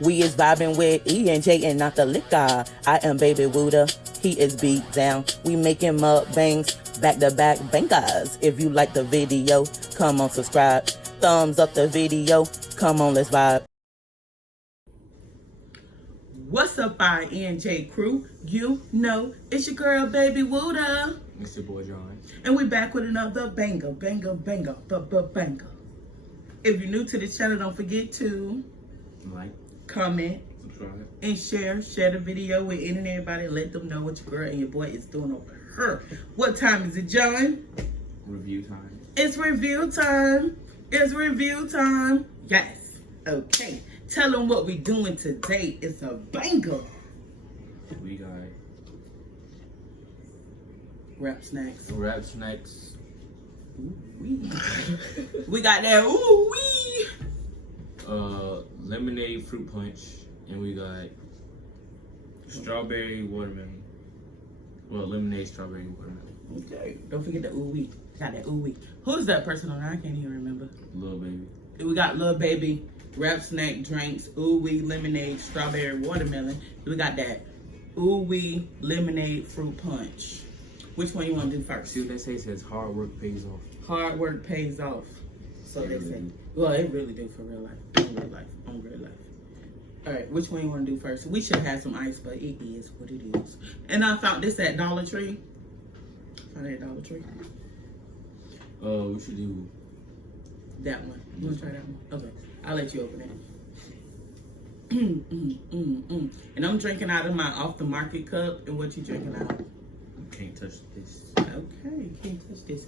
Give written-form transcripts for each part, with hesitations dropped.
We is vibing with E&J and not the liquor. I am Baby WHOODA. He is beat down. We making mukbangs, back to back bangers. If you like the video, come on subscribe. Thumbs up the video. Come on, let's vibe. What's up, our E&J crew? You know it's your girl, Baby WHOODA. It's your boy John. And we back with another banger. If you're new to this channel, don't forget to like, comment, subscribe, and share the video with any and everybody. Let them know what your girl and your boy is doing over here. What time is it, John? Review time. It's review time. It's review time. Yes. Okay. Tell them what we doing today. It's a banger. We got Wrap snacks. wrap snacks. Ooh-wee. We got that ooh-wee. Lemonade fruit punch, and we got strawberry watermelon. Well, lemonade strawberry watermelon. Okay. Don't forget the ooh-wee. Got that ooh-wee. Who's that person on there? I can't even remember. Little baby. We got Lil Baby, wrap snack drinks, ooh-wee, lemonade, strawberry watermelon. We got that ooh-wee, lemonade, fruit punch. Which one you want to do first? See what they say? It says hard work pays off. Hard work pays off. So they say. Well, it really do for real life. On real life. All right, which one you want to do first? We should have some ice, but it is what it is. And I found this at Dollar Tree. Found it at Dollar Tree. We should do that one. You want to try that one? Okay, I'll let you open it. And I'm drinking out of my off the market cup. And what you drinking out of? Can't touch this. Okay, can't touch this.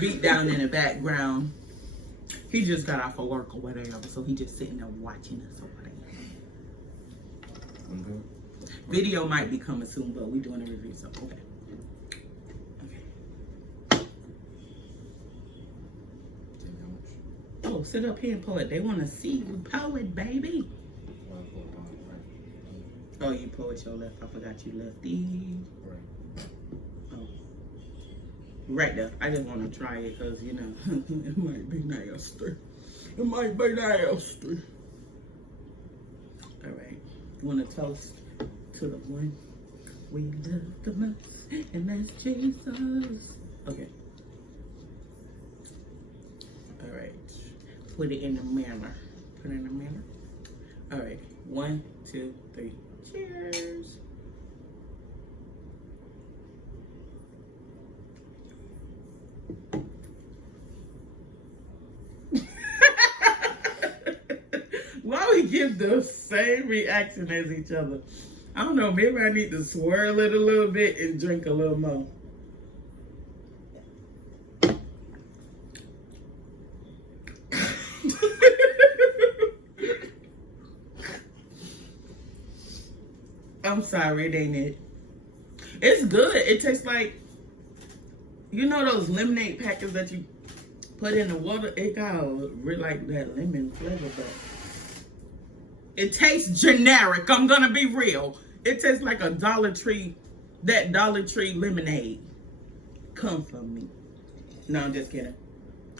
Beat down in the background. He just got off of work or whatever, so he just sitting there watching us over there. Okay. Video might be coming soon, but we doing a review, so okay. Oh, sit up here and pull it. They want to see you pull it, baby. Oh, you pull it your left. I forgot you lefty. Right. Oh. Right there. I just want to try it because, you know, it might be nasty. It might be nasty. All right. You want to toast to the one we love the most, and that's Jesus. Okay. All right. Put it in the mirror. Put it in the mirror. All right. 1, 2, 3. Cheers. Why we give the same reaction as each other? I don't know. Maybe I need to swirl it a little bit and drink a little more. I'm sorry, it ain't it. It's good. It tastes like, you know those lemonade packets that you put in the water? It got really like that lemon flavor, but it tastes generic. I'm gonna be real. It tastes like a Dollar Tree, that Dollar Tree lemonade. Come from me. No, I'm just kidding.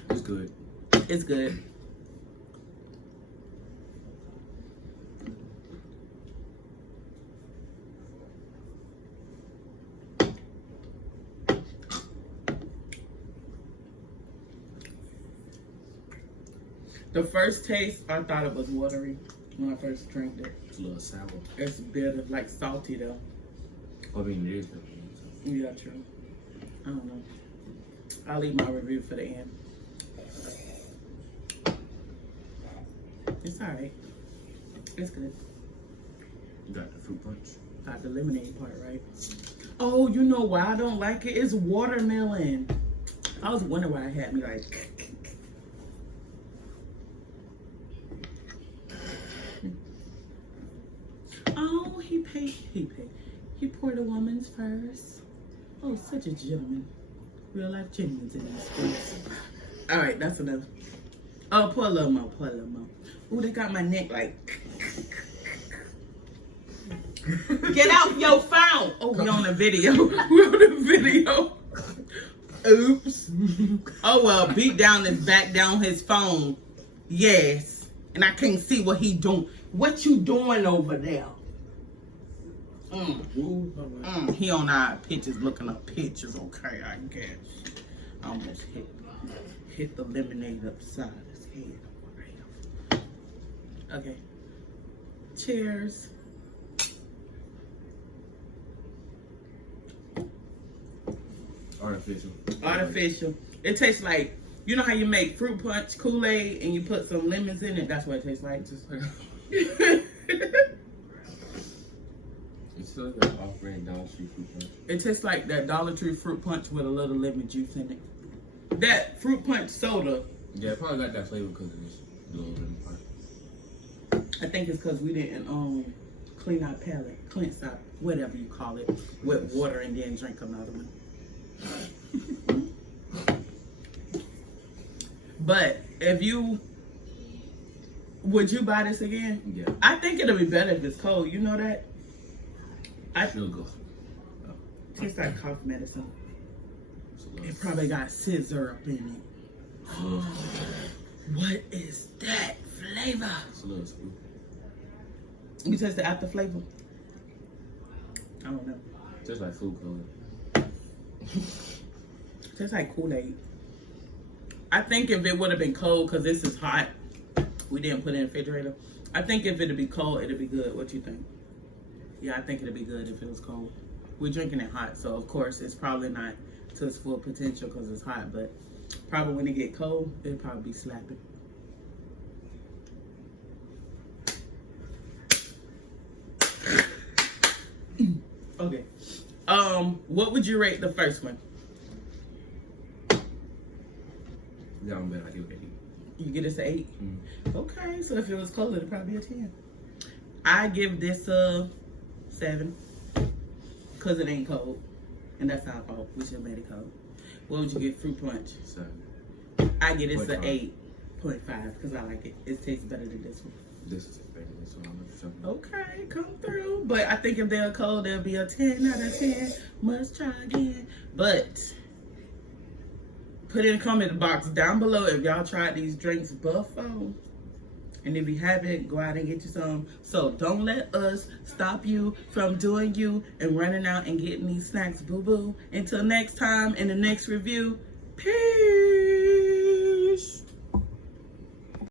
It's good. It's good. The first taste, I thought it was watery when I first drank it. It's a little sour. It's bitter, like salty though. I mean, it is. Yeah, true. I don't know. I'll leave my review for the end. It's alright. It's good. You got the fruit punch. Got the lemonade part, right? Oh, you know why I don't like it? It's watermelon. I was wondering why it had me like... Oh, he paid. He poured a woman's first. Oh, such a gentleman. Real life gentlemen in these streets. All right, that's enough. Oh, pour a little more. Ooh, they got my neck like. Get out your phone. Oh, we on the video. We on the video. Oops. Oh well, beat down is back down his phone. Yes. And I can't see what he doing. What you doing over there? He on our pictures looking up pictures. Okay, I guess. I almost hit the lemonade upside his head. Okay. Cheers. Artificial. It tastes like, you know how you make fruit punch Kool-Aid and you put some lemons in it? That's what it tastes like. Just like it's still like an off-brand Dollar Tree fruit punch. it tastes like that Dollar Tree fruit punch with a little lemon juice in it. That fruit punch soda. Yeah, it probably got that flavor because of this little lemon part. I think it's because we didn't clean our palate, cleanse our, whatever you call it, with water and then drink another one. But if you, would you buy this again? Yeah. I think it'll be better if it's cold. You know that? She'll go. Tastes like cough medicine. It It probably got scissor up in it. What is that flavor? It's a little sweet. You taste the after flavor? I don't know. Just like food coloring. Tastes like Kool-Aid. I think if it would have been cold, because this is hot, we didn't put it in the refrigerator. I think if it'd be cold, it'd be good. What you think? Yeah, I think it'd be good if it was cold. We're drinking it hot, so of course it's probably not to its full potential because it's hot, but probably when it get cold, it'll probably be slapping. Okay. What would you rate the first one? Yeah, I'm better. I give it an 8. You get this an 8? Mm-hmm. Okay, so if it was cold, it'd probably be a 10. I give this a 7 because it ain't cold, and that's our fault. We should have made it cold. What would you give fruit punch? 7. I give this an 8.5 because I like it. It tastes better than this one. This is better, so I'm gonna 7. Okay, come through. But I think if they're cold, they'll be a 10 out of 10. Must try again. But put in the comment box down below if y'all tried these drinks before. And if you haven't, go out and get you some. So don't let us stop you from doing you and running out and getting these snacks, boo-boo. Until next time in the next review, peace.